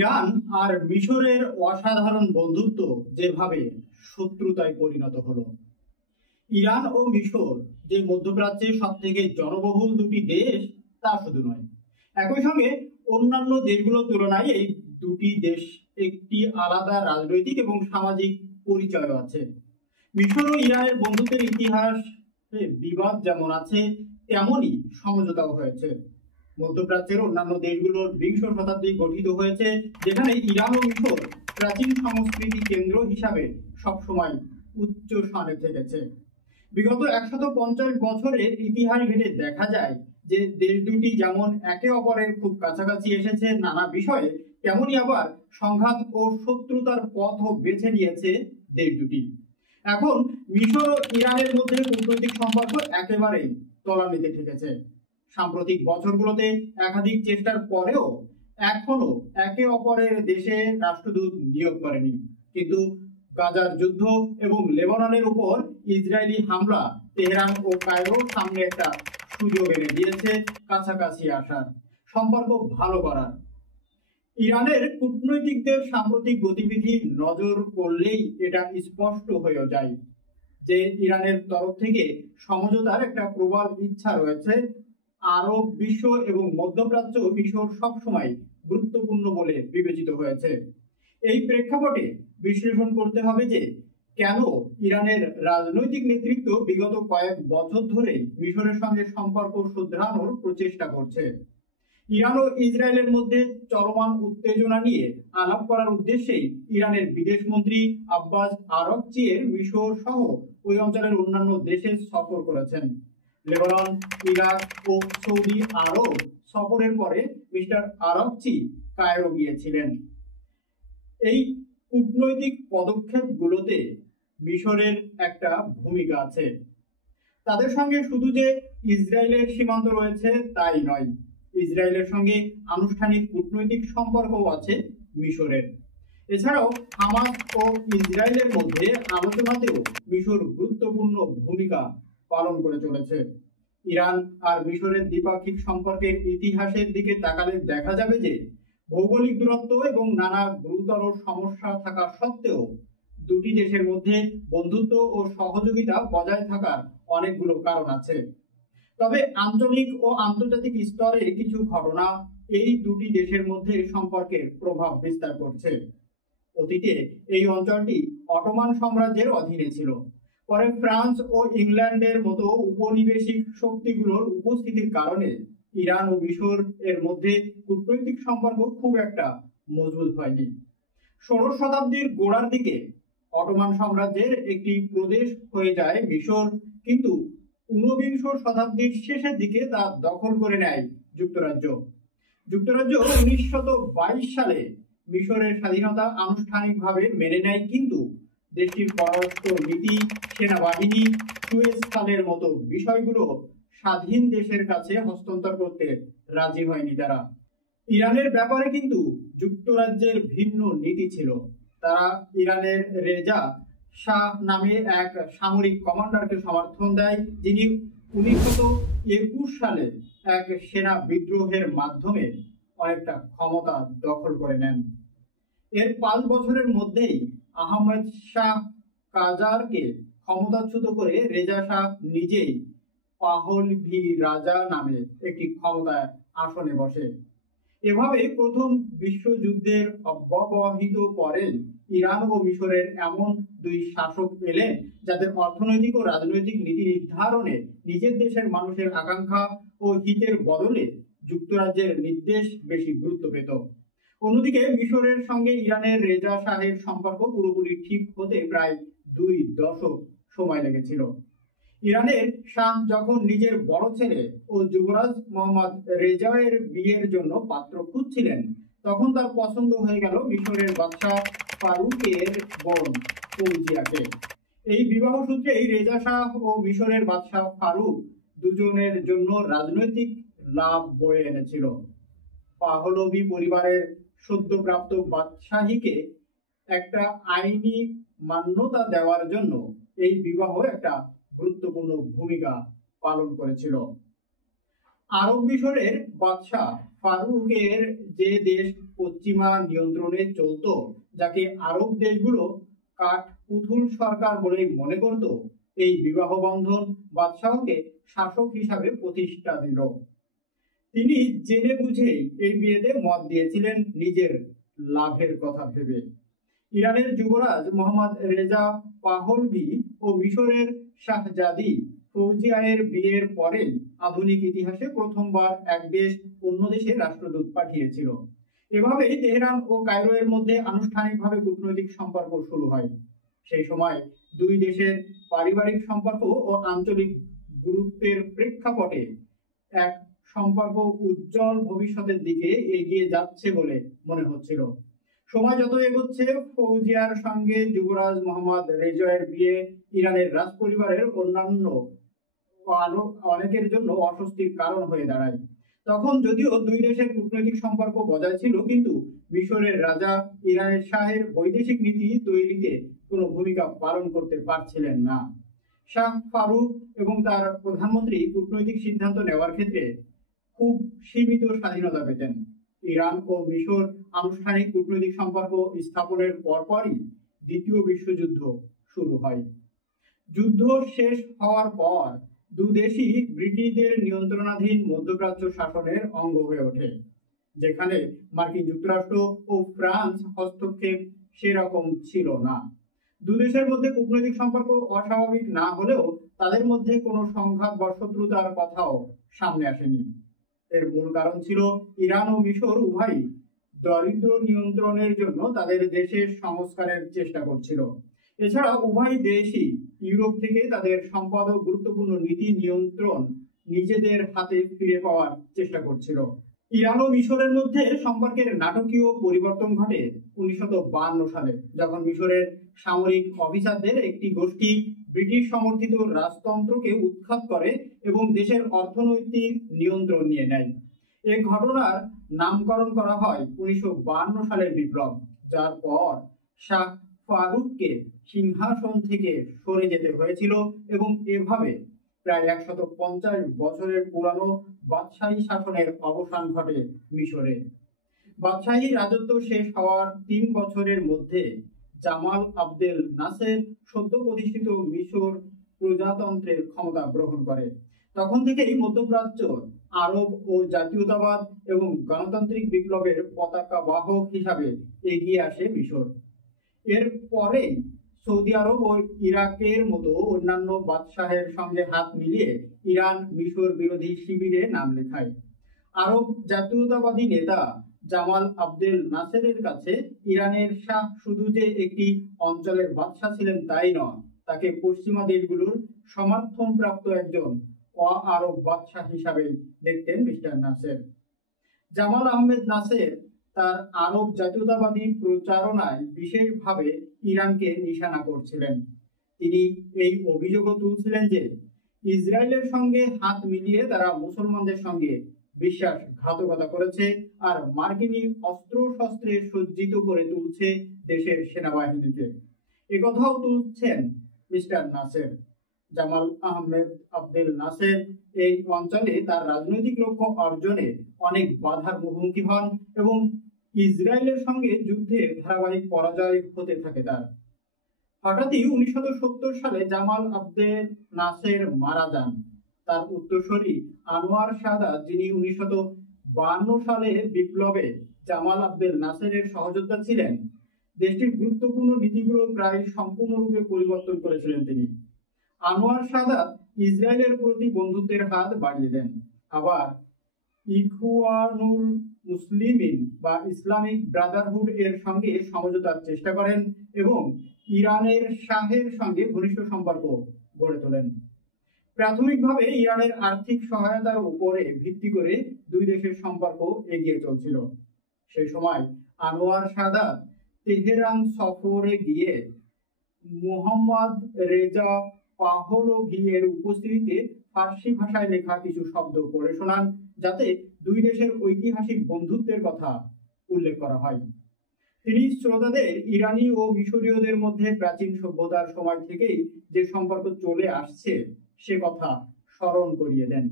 Iran আর মিশরের অসাধারণ বন্ধুত্ব যেভাবে শত্রুতায় পরিণত হলো। ইরান ও মিশর যে মধ্যপ্রাচ্যের সব থেকে জনবহুল দুটি দেশ তা শুধু নয়, একই সঙ্গে অন্যান্য দেশগুলোর তুলনায় এই দুটি দেশ একটি আলাদা রাজনৈতিক এবং সামাজিক পরিচয় আছে। মিশর ও ইরানের বন্ধুত্বের ইতিহাস বিবাদ যেমন আছে তেমনই সমঝোতাও হয়েছে। মধ্যপ্রাচ্যের অন্যান্য দেশগুলোর বিংশ শতাব্দী গঠিত হয়েছে, যেখানে ইরান ও মিশর প্রাচীন সংস্কৃতি কেন্দ্র হিসাবে সবসময় উচ্চ স্থানে থেকেছে। বিগত 150 বছরের ইতিহাস ঘেটে দেখা যায় যে দেশ দুটি যেমন একে অপরের খুব কাছাকাছি এসেছে নানা বিষয়ে, তেমনি আবার সংঘাত ও শত্রুতার পথও বেছে নিয়েছে দেশ দুটি। এখন মিশর ও ইরানের মধ্যে কূটনৈতিক সম্পর্ক একেবারেই তলানিতে ঠেকেছে। সাম্প্রতিক বছরগুলোতে একাধিক চেষ্টার পরেও এখনো একে অপরের দেশে রাষ্ট্রদূত নিয়োগ করেনি, কিন্তু গাজার যুদ্ধ এবং লেবাননের উপর ইসরায়েলি হামলা তেহরান ও কায়রোর সামনে একটা সুযোগ এনে দিয়েছে কাছাকাছি আসার, সম্পর্ক ভালো করার। ইরানের কূটনৈতিকদের সাম্প্রতিক গতিবিধি নজর করলেই এটা স্পষ্ট হয়ে যায় যে ইরানের তরফ থেকে সমঝোতার একটা প্রবল ইচ্ছা রয়েছে। আরব বিশ্ব এবং মধ্যপ্রাচ্য মিশর সবসময় গুরুত্বপূর্ণ বলে বিবেচিত হয়েছে। এই প্রেক্ষাপটে বিশ্লেষণ করতে হবে যে কেন ইরানের রাজনৈতিক নেতৃত্ব বিগত কয়েক বছর ধরে মিশরের সঙ্গে সম্পর্ক শুধরানোর প্রচেষ্টা করছে। ইরান ও ইসরায়েলের মধ্যে চলমান উত্তেজনা নিয়ে আলাপ করার উদ্দেশ্যেই ইরানের বিদেশ মন্ত্রী আব্বাস আরাগচি মিশর সহ ওই অঞ্চলের অন্যান্য দেশে সফর করেছেন। লেবানন, ইরাক ও সৌদি আরব সফরের পরে মিস্টার আরাগচি কায়রো গিয়েছিলেন। এই কূটনৈতিক পদক্ষেপগুলোতে মিশরের একটা ভূমিকা আছে। তাদের সঙ্গে শুধু যে ইসরায়েলের সীমান্ত রয়েছে তাই নয়, ইসরায়েলের সঙ্গে আনুষ্ঠানিক কূটনৈতিক সম্পর্কও আছে মিশরের। এছাড়াও হামাস ও ইসরায়েলের মধ্যে আলোচনাতেও মিশর গুরুত্বপূর্ণ ভূমিকা পালন করে চলেছে। ইরান আর মিশরের দ্বিপাক্ষিক সম্পর্কের ইতিহাসের দিকে তাকালে দেখা যাবে যে ভৌগোলিক দূরত্ব এবং নানা গুরুতর সমস্যা থাকা সত্ত্বেও দুটি দেশের মধ্যে বন্ধুত্ব ও সহযোগিতা বজায় থাকার অনেকগুলো কারণ আছে। তবে আঞ্চলিক ও আন্তর্জাতিক স্তরে কিছু ঘটনা এই দুটি দেশের মধ্যে সম্পর্কের প্রভাব বিস্তার করছে। অতীতে এই অঞ্চলটি অটোমান সাম্রাজ্যের অধীনে ছিল। পরে ফ্রান্স ও ইংল্যান্ডের মতো উপনিবেশিক শক্তিগুলোর উপস্থিতির কারণে ইরান ও মিশর এর মধ্যে কূটনৈতিক সম্পর্ক খুব একটা মজবুত হয়নি। 16 শতাব্দীর গোড়ার দিকে অটোমান সাম্রাজ্যের একটি প্রদেশ হয়ে যায় মিশর, কিন্তু 19বিংশ শতাব্দীর শেষের দিকে তা দখল করে নেয় যুক্তরাজ্য। 1922 সালে মিশরের স্বাধীনতা আনুষ্ঠানিকভাবে মেনে নেয়, কিন্তু দেশটির পররাষ্ট্র নীতি, সেনাবাহিনী, সুয়েজ খালের মতো বিষয়গুলো স্বাধীন দেশের কাছে হস্তান্তর করতে রাজি হয়নি তারা। ইরানের ব্যাপারে কিন্তু যুক্তরাজ্যের ভিন্ন নীতি ছিল। তারা ইরানের রেজা শাহ নামে এক সামরিক কমান্ডারকে সমর্থন দেয়, যিনি 1921 সালে এক সেনা বিদ্রোহের মাধ্যমে অনেকটা ক্ষমতা দখল করে নেন। এর 5 বছরের মধ্যেই আহমেদ শাহ কাজারকে ক্ষমতাচ্যুত করে রেজা শাহ নিজেই পাহলভি রাজা নামে একটি ক্ষমতার আসনে বসে। এভাবে প্রথম বিশ্বযুদ্ধের অব্যবহিত পরে ইরান ও মিশরের এমন দুই শাসক এলেন যাদের অর্থনৈতিক ও রাজনৈতিক নীতি নির্ধারণে নিজের দেশের মানুষের আকাঙ্ক্ষা ও হিতের বদলে যুক্তরাজ্যের নির্দেশ বেশি গুরুত্ব পেত। অন্যদিকে মিশরের সঙ্গে ইরানের রেজা শাহের সম্পর্ক পুরোপুরি ঠিক হতে প্রায় 2 দশক সময় লেগেছিল। ইরানের শাহ যখন নিজের বড় ছেলে ও যুবরাজ মোহাম্মদ রেজায়ের বিয়ের জন্য পাত্র খুঁজছিলেন, তখন তার পছন্দ হয়ে গেল মিশরের বাদশাহ ফারুকের বোন ফৌজিয়াকে। এই বিবাহ সূত্রেই রেজা শাহ ও মিশরের বাদশাহ ফারুক দুজনের জন্য রাজনৈতিক লাভ বয়ে এনেছিল। পাহলভি পরিবারের সদ্যপ্রাপ্ত বাদশাহীকে একটা আইনি মান্যতা দেওয়ার জন্য এই বিবাহ একটা গুরুত্বপূর্ণ ভূমিকা পালন করেছিল। আরব মিশরের বাদশাহ ফারুকের যে দেশ পশ্চিমা নিয়ন্ত্রণে চলতো, যাকে আরব দেশগুলো কাঠপুতুল সরকার বলে মনে করত, এই বিবাহ বন্ধন বাদশাহকে শাসক হিসাবে প্রতিষ্ঠা দিল। তিনি জেনে বুঝেই এই বিয়েতে মত দিয়েছিলেন নিজের লাভের কথা ভেবে। ইরানের যুবরাজ মোহাম্মদ রেজা পাহলভি ও মিশরের শাহজাদি ফৌজিয়ায়ের বিয়ের পরে আধুনিক ইতিহাসে প্রথমবার এক দেশ অন্য দেশে রাষ্ট্রদূত পাঠিয়েছিল। এভাবেই তেহরান ও কায়রো এর মধ্যে আনুষ্ঠানিকভাবে কূটনৈতিক সম্পর্ক শুরু হয়। সেই সময় দুই দেশের পারিবারিক সম্পর্ক ও আঞ্চলিক গুরুত্বের প্রেক্ষাপটে এক সম্পর্ক উজ্জ্বল ভবিষ্যতের দিকে এগিয়ে যাচ্ছে বলে মনে হচ্ছিল। সময় যত এগোচ্ছে, ফৌজিয়ার সঙ্গে যুবরাজ মোহাম্মদ রেজায়ের বিয়ে ইরানের রাজপরিবারের অন্যান্য অনেকের জন্য অস্বস্তির কারণ হয়ে দাঁড়ায়। তখন যদিও দুই দেশের কূটনৈতিক সম্পর্ক বজায় ছিল, কিন্তু মিশরের রাজা ইরানের শাহের বৈদেশিক নীতি তৈরিতে কোনো ভূমিকা পালন করতে পারছিলেন না। শাহ ফারুক এবং তার প্রধানমন্ত্রী কূটনৈতিক সিদ্ধান্ত নেওয়ার ক্ষেত্রে খুব সীমিত স্বাধীনতা পেতেন। ইরান ও মিশর আনুষ্ঠানিক কূটনৈতিক সম্পর্ক স্থাপনের পরপরই দ্বিতীয় বিশ্বযুদ্ধ শুরু হয়। যুদ্ধ শেষ হওয়ার পর দুদেশই ব্রিটিশদের নিয়ন্ত্রণাধীন মধ্যপ্রাচ্য শাসনের অঙ্গ হয়ে ওঠে, যেখানে মার্কিন যুক্তরাষ্ট্র ও ফ্রান্স হস্তক্ষেপ সেরকম ছিল না। দুদেশের মধ্যে কূটনৈতিক সম্পর্ক অস্বাভাবিক না হলেও তাদের মধ্যে কোনো সংঘাত বা শত্রুতার কথাও সামনে আসেনি। এর মূল কারণ ছিল ইরান ও মিশর উভয়ই দারিদ্র নিয়ন্ত্রণের জন্য তাদের দেশের সংস্কারের চেষ্টা করছিল। এছাড়া উভয় দেশই ইউরোপ থেকে তাদের সম্পদ ও গুরুত্বপূর্ণ নীতি নিয়ন্ত্রণ নিজেদের হাতে ফিরে পাওয়ার চেষ্টা করছিল। ইরান ও মিশরের মধ্যে সম্পর্কের নাটকীয় পরিবর্তন ঘটে 1952 সালে, যখন মিশরের সামরিক অফিসারদের একটি গোষ্ঠী ব্রিটিশ সমর্থিত রাজতন্ত্রকে উৎখাত করে এবং দেশের অর্থনৈতিক নিয়ন্ত্রণ নিয়ে নেয়। এই ঘটনার নামকরণ করা হয় 1952 সালের বিপ্লব, যার পর শাহ ফারুককে সিংহাসন থেকে সরে যেতে হয়েছিল এবং এভাবে প্রায় 150 বছরের পুরানো বাদশাহী শাসনের অবসান ঘটে মিশরে। বাদশাহী রাজত্ব শেষ হওয়ার 3 বছরের মধ্যে জামাল আবদেল নাসের সদ্য প্রতিষ্ঠিত মিশর প্রজাতন্ত্রের ক্ষমতা গ্রহণ করে। তখন থেকেই মধ্যপ্রাচ্য আরব ও জাতীয়তাবাদ এবং গণতান্ত্রিক বিপ্লবের পতাকা বাহক হিসাবে এগিয়ে আসে মিশর। এর পরেই সৌদি আরব ও ইরাকের মতো অন্যান্য বাদশাহের সঙ্গে হাত মিলিয়ে ইরান মিশর বিরোধী শিবিরে নাম লেখায়। আরব জাতীয়তাবাদী নেতা জামাল আবদেল নাসেরের কাছে ইরানের শাহ শুধু যে একটি অঞ্চলের বাদশাহ ছিলেন তাই নয়, তাকে পশ্চিমা দেশগুলোর সমর্থনপ্রাপ্ত একজন আরব বাদশাহ হিসাবে দেখতেন mister Nasser. Jamal Ahmed Naser তার আরব জাতীয়তাবাদী প্রচারণায় বিশেষভাবে ইরানকে নিশানা করছিলেন। তিনি এই অভিযোগও তুলছিলেন যে ইসরায়েলের সঙ্গে হাত মিলিয়ে তারা মুসলমানদের সঙ্গে বিশ্বাসঘাতকতা করেছে আর মার্কিনী অস্ত্র শস্ত্রে সজ্জিত করে তুলছে দেশের সেনাবাহিনীকে। একথাও তুলছেন mister Nasser. Jamal Ahmed Abdel Nasser এই অঞ্চলে তার রাজনৈতিক লক্ষ্য অর্জনে অনেক বাধার মুখোমুখি হন এবং ইসরায়েলের সঙ্গে যুদ্ধে ধারাবাহিক পরাজয় হতে থাকে তার। হঠাৎই 1970 সালে জামাল আবদেল নাসের মারা যান। তার উত্তরসূরি আনোয়ার সাদাত, যিনি 1952 সালে বিপ্লবে জামাল আবদেল নাসেরের সহযোদ্ধা ছিলেন, দেশটির গুরুত্বপূর্ণ নীতিগুলো প্রায় সম্পূর্ণরূপে পরিবর্তন করেছিলেন তিনি। আনোয়ার সাদাত ইসরায়েলের প্রতি বন্ধুত্বের হাত বাড়িয়ে দেন, আবার ইখওয়ানুল মুসলিমিন বা ইসলামিক ব্রাদারহুড এর সঙ্গে সমঝোতার চেষ্টা করেন এবং ইরানের শাহের সঙ্গে ঘনিষ্ঠ সম্পর্ক গড়ে তোলেন। প্রাথমিকভাবে ইরানের আর্থিক সহায়তার উপরে ভিত্তি করে দুই দেশের সম্পর্ক এগিয়ে চলছিল। সেই সময় আনোয়ার সাদাত তেহরান সফরে গিয়ে মোহাম্মদ রেজা পাহলভি এর উপস্থিতিতে ফার্সি ভাষায় লেখা কিছু শব্দ পড়ে শোনান, যাতে দুই দেশের ঐতিহাসিক বন্ধুত্বের কথা উল্লেখ করা হয়। তিনি শ্রোতাদের ইরানি ও মিশরীয়দের মধ্যে প্রাচীন সভ্যতার সময় থেকেই যে সম্পর্ক চলে আসছে সে কথা স্মরণ করিয়ে দেন।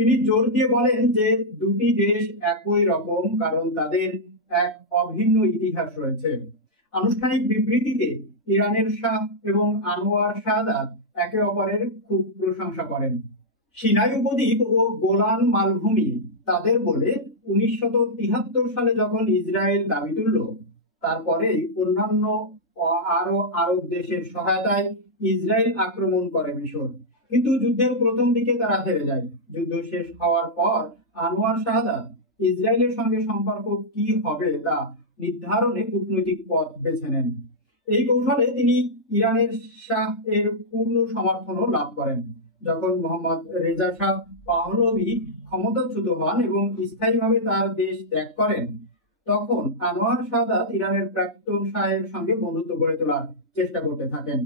তিনি জোর দিয়ে বলেন যে দুটি দেশ একই রকম, কারণ তাদের এক অভিন্ন ইতিহাস রয়েছে। আনুষ্ঠানিক বিবৃতিতে ইরানের শাহ এবং আনোয়ার সাদাত একে অপরের খুব প্রশংসা করেন। সিনাই উপদ্বীপ ও গোলান মালভূমি তাদের বলে 1973 সালে যখন ইসরায়েল দাবি তুলল, তারপরেই অন্যান্য আরো আরব দেশের সহায়তায় ইসরায়েল আক্রমণ করে মিশর। কিন্তু যুদ্ধের প্রথম দিকে তারা হেরে যায়। যুদ্ধ শেষ হওয়ার পর আনোয়ার শাহাদাত ইসরায়েলের সঙ্গে সম্পর্ক কি হবে তা নির্ধারণে কূটনৈতিক পথ বেছে নেন। এই কৌশলে তিনি ইরানের শাহ এর পূর্ণ সমর্থনও লাভ করেন। যখন মোহাম্মদ রেজা শাহ পাহলভি ক্ষমতাচ্যুত হন এবং স্থায়ীভাবে তার দেশ ত্যাগ করেন, তখন আনোয়ার সাদাত ইরানের প্রাক্তন শাহের সঙ্গে বন্ধুত্ব গড়ে তোলার চেষ্টা করতে থাকেন।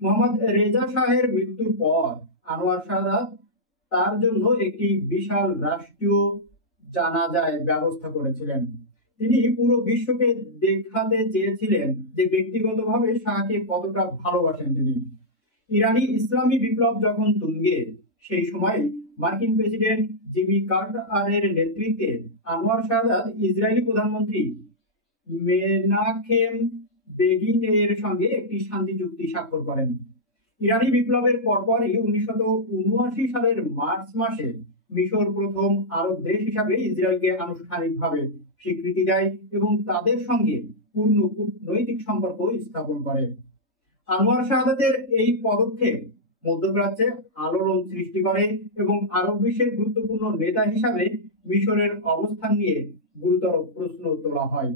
মোহাম্মদ রেজা শাহের মৃত্যুর পর আনোয়ার সাদাত তার জন্য একটি বিশাল রাষ্ট্রীয় জানাজায় ব্যবস্থা করেছিলেন। তিনি পুরো বিশ্বকে দেখাতে চেয়েছিলেন যে ব্যক্তিগতভাবে শাহকে কতটা ভালোবাসেন তিনি। ইরানি ইসলামী বিপ্লব যখন তুঙ্গে, সেই সময় মার্কিন প্রেসিডেন্ট জিমি কার্টারের নেতৃত্বে আনোয়ার সাদাত ইসরায়েলি প্রধানমন্ত্রী মেনাহেম বেগিনের সঙ্গে একটি শান্তি চুক্তি স্বাক্ষর করেন। ইরানি বিপ্লবের পরপরই 1979 সালের মার্চ মাসে মিশর প্রথম আরব দেশ হিসাবে ইসরায়েলকে আনুষ্ঠানিকভাবে স্বীকৃতি দেয় এবং তাদের সঙ্গে পূর্ণ কূটনৈতিক সম্পর্ক স্থাপন করে। আনোয়ার শাহাদাতের এই পদক্ষেপ মধ্যপ্রাচ্যে আলোড়ন সৃষ্টি করে এবং আরব বিশ্বের গুরুত্বপূর্ণ নেতা হিসাবে মিশরের অবস্থান নিয়ে গুরুতর প্রশ্ন তোলা হয়।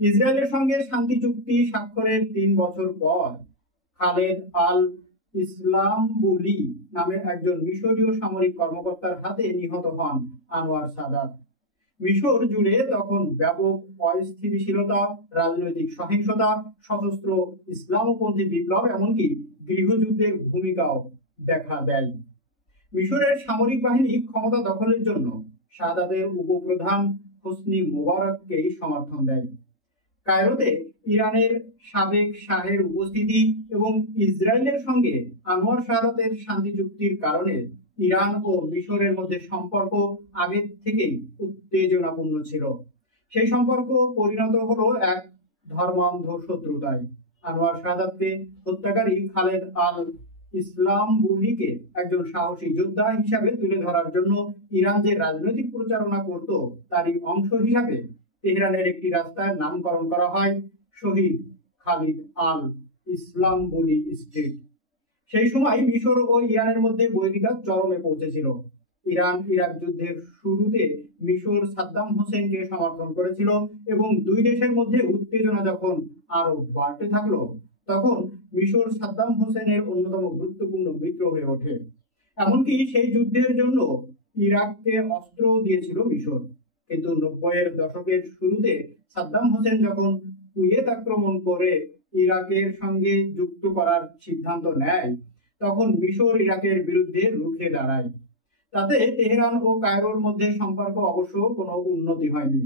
ইসরায়েলের সঙ্গে শান্তি চুক্তি স্বাক্ষরের 3 বছর পর খালেদ আল ইসলামবুলি নামের একজন মিশরীয় সামরিক কর্মকর্তার হাতে নিহত হন আনোয়ার সাদাত। মিশর জুড়ে তখন ব্যাপক অস্থিতিশীলতা, রাজনৈতিক সহিংসতা, সশস্ত্র ইসলামপন্থী বিপ্লব, এমনকি গৃহযুদ্ধের ভূমিকাও দেখা দেয়। মিশরের সামরিক বাহিনী ক্ষমতা দখলের জন্য সাদাতের উপপ্রধান হোসনি মোবারককেই সমর্থন দেয়। কায়রোতে ইরানের সাবেক শাহের উপস্থিতি এবং ইসরায়েলের সঙ্গে আনোয়ার সাদাতের শান্তি চুক্তির কারণে ইরান ও মিশরের মধ্যে সম্পর্ক আগে থেকেই উত্তেজনাপূর্ণ ছিল। সেই সম্পর্ক পরিণত হলো এক ধর্মান্ধ শত্রুতায়। আনোয়ার সাদাতকে হত্যাকারী খালেদ আল ইসলামবুলিকে একজন সাহসী যোদ্ধা হিসাবে তুলে ধরার জন্য ইরান যে রাজনৈতিক প্রচারণা করত, তারই অংশ হিসাবে তেহরানের একটি রাস্তার নামকরণ করা হয় শহীদ খালিদ আল ইসলামবুলি স্ট্রিট। সেই সময় মিশর ও ইরানের মধ্যে বৈরিতা চরমে পৌঁছেছিল। ইরান ইরাক যুদ্ধের শুরুতে মিশর সাদ্দাম হোসেনকে সমর্থন করেছিল এবং দুই দেশের মধ্যে উত্তেজনা যখন আরো বাড়তে থাকলো, তখন মিশর সাদ্দাম হোসেনের অন্যতম গুরুত্বপূর্ণ মিত্র হয়ে ওঠে। এমনকি সেই যুদ্ধের জন্য ইরাককে অস্ত্র দিয়েছিল মিশর। কিন্তু 90-এর দশকের শুরুতে সাদ্দাম হোসেন যখন কুয়েত আক্রমণ করে ইরাকের সঙ্গে যুক্ত করার সিদ্ধান্ত নেয়, তখন মিশর ইরাকের বিরুদ্ধে রুখে দাঁড়ায়। তাতে তেহরান ও কায়রোর মধ্যে সম্পর্ক অবশ্য কোনো উন্নতি হয়নি।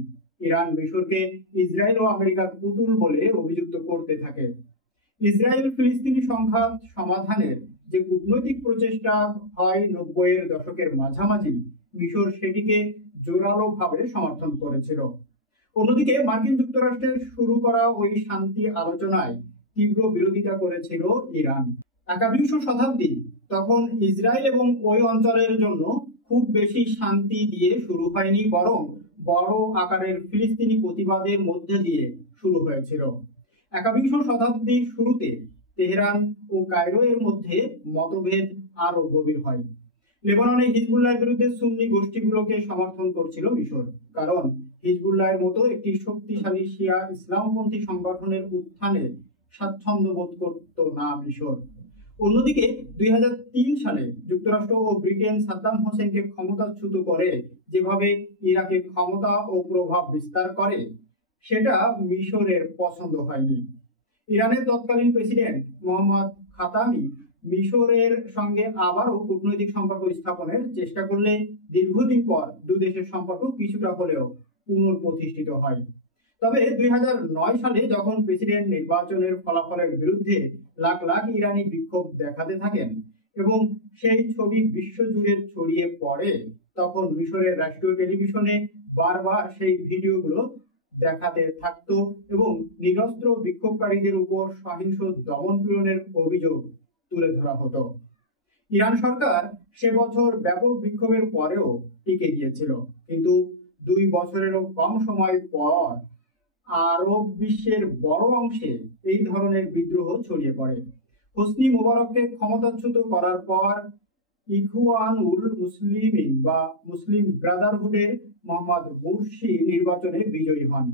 ইরান মিশরকে ইসরায়েল ও আমেরিকার পুতুল বলে অভিযুক্ত করতে থাকে। ইসরায়েল ফিলিস্তিনি সংঘাত সমাধানের যে কূটনৈতিক প্রচেষ্টা হয় 90-এর দশকের মাঝামাঝি, মিশর সেটিকে জোরালোভাবে সমর্থন করেছিল। অন্যদিকে মার্কিন যুক্তরাষ্ট্রের শুরু করা ওই শান্তি আলোচনায় তীব্র বিরোধিতা করেছিল ইরান। 21শ শতাব্দী তখন ইসরায়েল এবং ওই অঞ্চলের জন্য খুব বেশি শান্তি দিয়ে শুরু হয়নি, বরং বড় আকারের ফিলিস্তিনি প্রতিবাদের মধ্যে দিয়ে শুরু হয়েছিল। 21শ শতাব্দীর শুরুতে তেহরান ও কায়রো এর মধ্যে মতভেদ আরো গভীর হয়। লেবাননে হিজবুল্লাহর বিরুদ্ধে সুন্নি গোষ্ঠীগুলোকে সমর্থন করছিল মিশর, কারণ হিজবুল্লাহর মতো একটি শক্তিশালী শিয়া ইসলামপন্থী সংগঠনের উত্থানে স্বাচ্ছন্দ্য বোধ করত না মিশর। অন্যদিকে 2003 সালে যুক্তরাষ্ট্র ও ব্রিটেন সাদ্দাম হোসেনকে ক্ষমতাচ্যুত করে যেভাবে ইরাকে ক্ষমতা ও প্রভাব বিস্তার করে, সেটা মিশরের পছন্দ হয়নি। ইরানের তৎকালীন প্রেসিডেন্ট মোহাম্মদ খাতামি মিশরের সঙ্গে আবারও কূটনৈতিক সম্পর্ক স্থাপনের চেষ্টা করলে দীর্ঘদিন পর দুই দেশের সম্পর্ক কিছুটা হলেও পুনঃপ্রতিষ্ঠিত হয়। তবে 2009 সালে যখন প্রেসিডেন্ট নির্বাচনের ফলাফলের বিরুদ্ধে লাখ লাখ ইরানি বিক্ষোভ দেখাতে থাকেন, এবং সেই ছবি বিশ্বজুড়ে ছড়িয়ে পড়ে, তখন মিশরের রাষ্ট্রীয় টেলিভিশনে বারবার সেই ভিডিওগুলো দেখাতে থাকতো এবং নিরস্ত্র বিক্ষোভকারীদের উপর সহিংস দমন পীড়নের অভিযোগ তুলে ধরা হতো। ইরান সরকার সে বছর ব্যাপক বিক্ষোভের পরেও টিকে গিয়েছিল, কিন্তু 2 বছরেরও কম সময় পর আরব বিশ্বের বড় অংশে এই ধরনের বিদ্রোহ ছড়িয়ে পড়ে। হোসনি মোবারককে ক্ষমতাচ্যুত করার পর ইখওয়ানুল মুসলিমিন বা মুসলিম ব্রাদারহুডের মোহাম্মদ মুরসি নির্বাচনে বিজয়ী হন।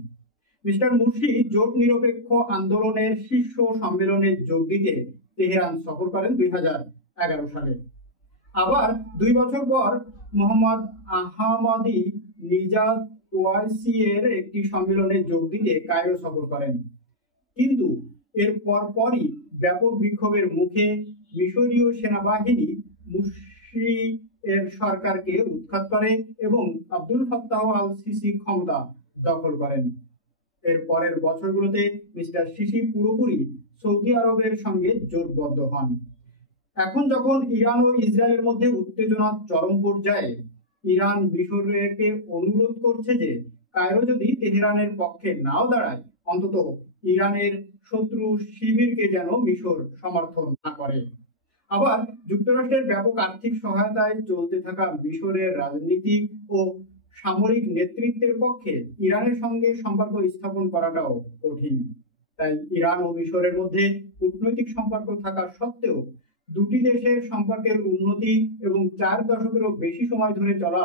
মিস্টার মুরসি জোট নিরপেক্ষ আন্দোলনের শীর্ষ সম্মেলনে যোগ দিতে তেহরান সফর করেন 2011 সালে। আবার 2 বছর পর মোহাম্মদ আহমাদি নিজাদ ওয়াইসি এর একটি সম্মেলনে যোগ দিতে কায়রো সফর করেন। কিন্তু এর পরপরই ব্যাপক বিক্ষোভের মুখে মিশরীয় সেনাবাহিনী মুরসি এর সরকারকে উৎখাত করে এবং আব্দুল ফাত্তাহ আল সিসি ক্ষমতা দখল করেন। এর পরের বছরগুলোতে মিস্টার সিসি পুরোপুরি সৌদি আরবের সঙ্গে জোটবদ্ধ হন। এখন যখন ইরান ও ইসরায়েলের মধ্যে উত্তেজনা চরম পর্যায়ে, ইরান মিশরকে অনুরোধ করছে যে কায়রো যদি তেহরানের পক্ষে নাও দাঁড়ায়, অন্তত ইরানের শত্রু শিবিরকে যেন মিশর সমর্থন না করে। আবার যুক্তরাষ্ট্রের ব্যাপক আর্থিক সহায়তায় চলতে থাকা মিশরের রাজনীতিক ও সামরিক নেতৃত্বের পক্ষে ইরানের সঙ্গে সম্পর্ক স্থাপন করাটাও কঠিন। তাই ইরান ও মিশরের মধ্যে কূটনৈতিক সম্পর্ক থাকা সত্ত্বেও দুটি দেশের সম্পর্কের উন্নতি এবং 4 দশকেরও বেশি সময় ধরে চলা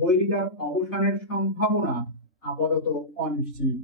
বৈরিতার অবসানের সম্ভাবনা আপাতত অনিশ্চিত।